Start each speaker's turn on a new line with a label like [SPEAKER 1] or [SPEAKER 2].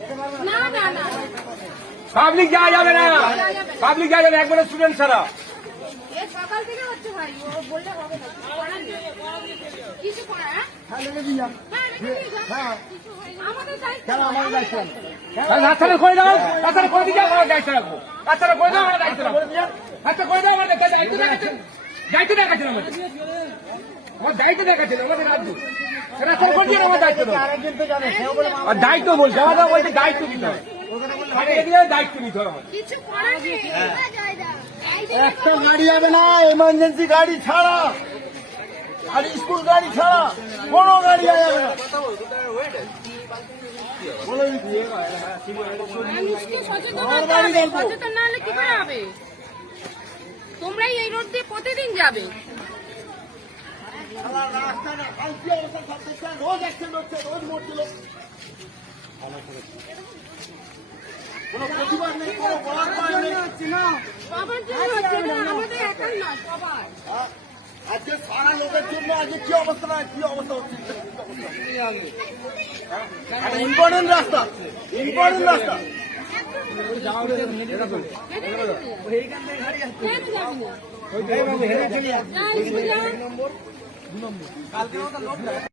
[SPEAKER 1] না না না।
[SPEAKER 2] পাবলিক যাওয়া যাবে না। পাবলিক যাওয়া যাবে একবারে স্টুডেন্ট ছাড়া।
[SPEAKER 1] এ সকাল থেকে হচ্ছে ভাই ও বললে হবে না। কিছু করা হ্যাঁ? হ্যাঁ, দিয়ে যাও। কিছু হয়নি। আমাদের দায়িত্ব।
[SPEAKER 2] রাস্তাটা করে দাও রাস্তাটা করে দিয়ে আমরা দায়িত্ব রাখব। রাস্তাটা করে দাও আমরা দায়িত্ব রাখব। রাস্তা করে দাও আমরা দায়িত্ব দায়িত্ব দেখাচ্ছেন আমাদের। আমার দায়িত্ব দেখাচ্ছেন আমাদের রাজ্য। রাস্তা করে দিয়ে আমার দায়িত্ব আর দায়িত্ব বলছে আমাদের বলছে দায়িত্ব নিতে হবে। দায়িত্ব নিতে হবে
[SPEAKER 1] নেই
[SPEAKER 3] একটা গাড়ি যাবে না এমার্জেন্সি গাড়ি ছাড়া। আর স্কুল গাড়ি ছাড়া কোনো গাড়ি যাবে না। বলে। দিচ্ছি
[SPEAKER 1] তোমরাই এই রোড দিয়ে প্রতিদিন যাবে।
[SPEAKER 3] হ্যাঁ? আজকে সারা লোকের জন্য আজকে কি অবস্থা না কি অবস্থা হচ্ছে? ইম্পর্টেন্ট রাস্তা ইম্পর্টেন্ট রাস্তা।
[SPEAKER 1] যা।